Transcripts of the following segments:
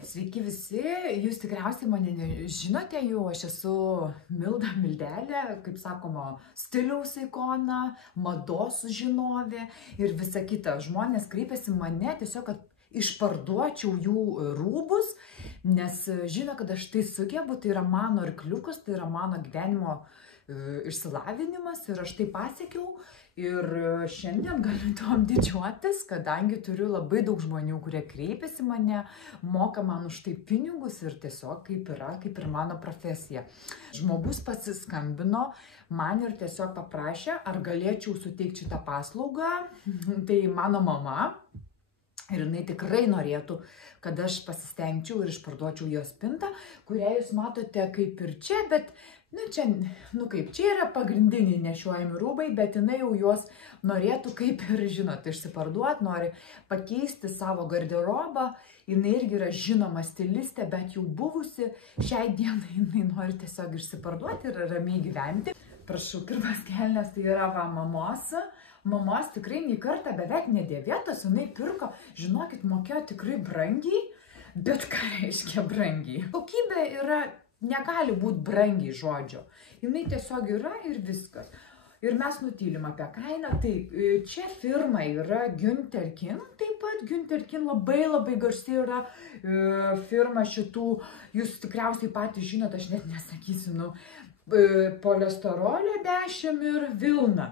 Sveiki visi, jūs tikriausiai mane žinote jau, aš esu Milda Mildelė, kaip sakoma, stiliaus ikona, mados žinovė ir visa kita. Žmonės kreipiasi mane tiesiog, kad išparduočiau jų rūbus, nes žino, kad aš tai sugebu, tai yra mano arkliukas, tai yra mano gyvenimo išsilavinimas ir aš tai pasiekiau. Ir šiandien galiu tom didžiuotis, kadangi turiu labai daug žmonių, kurie kreipiasi mane, moka man už tai pinigus ir tiesiog kaip ir mano profesija. Žmogus pasiskambino man ir tiesiog paprašė, ar galėčiau suteikti šitą paslaugą. Tai mano mama. Ir jinai tikrai norėtų, kad aš pasistengčiau ir išparduočiau jos spintą, kurią jūs matote kaip ir čia, bet, čia yra pagrindiniai nešiojami rūbai, bet jinai jau juos norėtų kaip ir, išsiparduoti, nori pakeisti savo garderobą. Jinai irgi yra žinoma stilistė, bet jau buvusi, šiai dienai jinai nori tiesiog išsiparduoti ir ramiai gyventi. Prašau, pirmas kelnes tai yra mamos. Mamos tikrai nei kartą beveik nedėvėtas, jinai pirko, žinokit, mokėjo tikrai brangiai, bet ką reiškia brangiai? Kokybė negali būti brangiai žodžio, jinai tiesiog yra ir viskas. Ir mes nutylim apie kainą. Taip, čia firma yra Günther Kin, taip pat Günther Kin labai garsi yra firma šitų, jūs tikriausiai patys žinot, aš net nesakysiu, polisterolio 10 ir Vilna,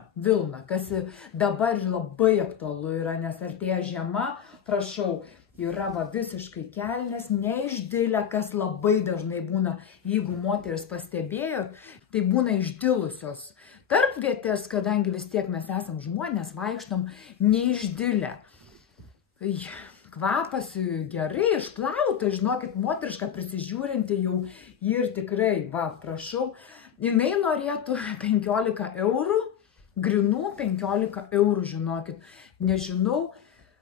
kas dabar labai aktualu yra, nes artėja žiema, prašau, yra visiškai kelnes, neišdilę, kas labai dažnai būna, jeigu moteris pastebėjo, tai būna išdilusios tarpvietės, kadangi vis tiek mes esam žmonės, vaikštom neišdilę. Kvapas gerai išplauta, žinokit, moteriška prisižiūrinti jau ir tikrai, prašau, jinai norėtų 15 eurų, grinų 15 eurų, žinokit, nežinau,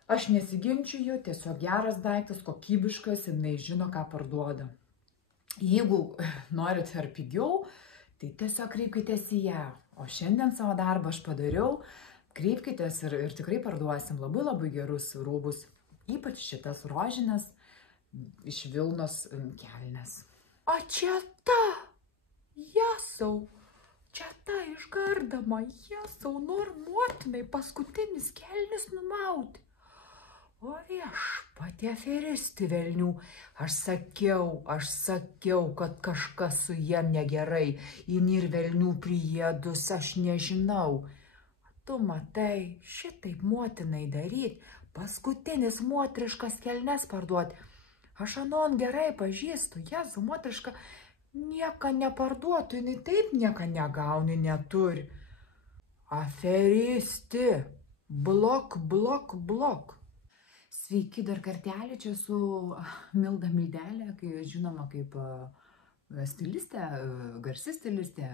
aš nesiginčiu, tiesiog geras daiktas, kokybiškas, jinai žino, ką parduoda. Jeigu norit ar pigiau, tai tiesiog kreipkitės į ją. O šiandien savo darbą aš padariau, kreipkitės ir tikrai parduosim labai gerus rūbus, ypač šitas rožinės iš Vilnos kelnes. O čia ta! Jasau, čia ta išgardama, jasau, motinai paskutinis kelnis numauti. O viešpatie aferisti velnių, aš sakiau, kad kažkas su jie negerai, jin ir velnių priedus, aš nežinau. Tu matai, šitaip motinai daryt, paskutinis moteriškas kelnes parduoti. Aš anon gerai pažįstu, jasau, moteriška, nieko neparduotų, jinai taip nieko negauni, neturi. Aferisti, blok. Sveiki dar kartelį, čia su Milda Mildelė, žinoma kaip stilistė, garsi stilistė,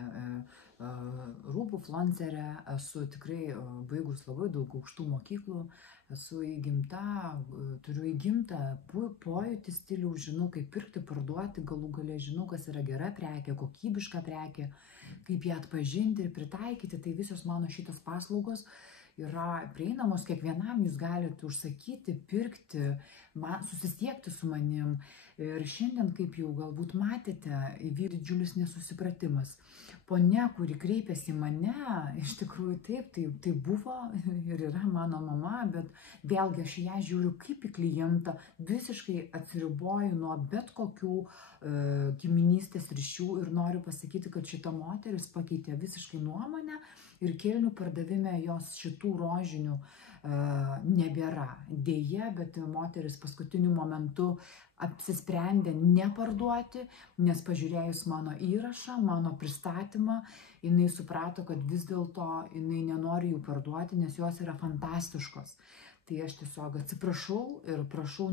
rūbų flancerė, esu tikrai baigus labai daug aukštų mokyklų, esu turiu įgimtą pojūtį stilių, žinau, kaip pirkti, parduoti, galų gale žinau, kas yra gera prekė, kokybiška prekė, kaip ją atpažinti ir pritaikyti, tai visos mano šitos paslaugos yra prieinamos kiekvienam, jūs galite užsakyti, pirkti, susisiekti su manim. Ir šiandien, kaip jau galbūt matėte, įvyko didžiulis nesusipratimas. Ponia, kuri kreipėsi į mane, iš tikrųjų taip, tai buvo ir yra mano mama, bet vėlgi aš ją žiūriu kaip į klientą, visiškai atsiriboju nuo bet kokių giminystės ryšių ir noriu pasakyti, kad šita moteris pakeitė visiškai nuomonę ir kelnių pardavime jos šitų rožinių nebėra. Deja, bet moteris paskutiniu momentu apsisprendė neparduoti, nes pažiūrėjus mano įrašą, mano pristatymą, jinai suprato, kad vis dėlto jinai nenori jų parduoti, nes jos yra fantastiškos. Tai aš tiesiog atsiprašau ir prašau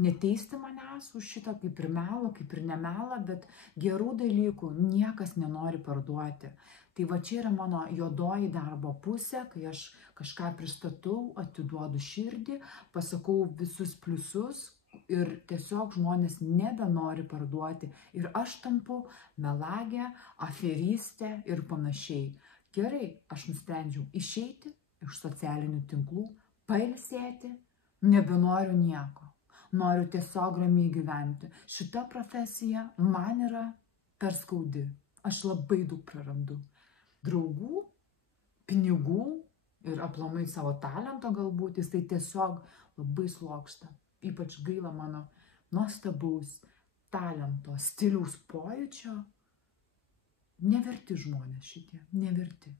neteisti manęs už šitą kaip ir melą, kaip ir nemelą, bet gerų dalykų niekas nenori parduoti. Tai va čia yra mano juodoji darbo pusė, kai aš kažką pristatau, atiduodu širdį, pasakau visus pliusus ir tiesiog žmonės nebenori parduoti. Ir aš tampu melagę, aferistę ir panašiai. Gerai, aš nusprendžiau išeiti iš socialinių tinklų, pailsėti, nebenoriu nieko. noriu tiesiog ramiai gyventi. Šita profesija man yra per skaudi. Aš labai daug prarandu. Draugų, pinigų ir aplamai savo talento galbūt, jis tai tiesiog labai sloksta. Ypač gaila mano nuostabaus talento, stiliaus pojūčio. Neverti žmonės šitie, neverti.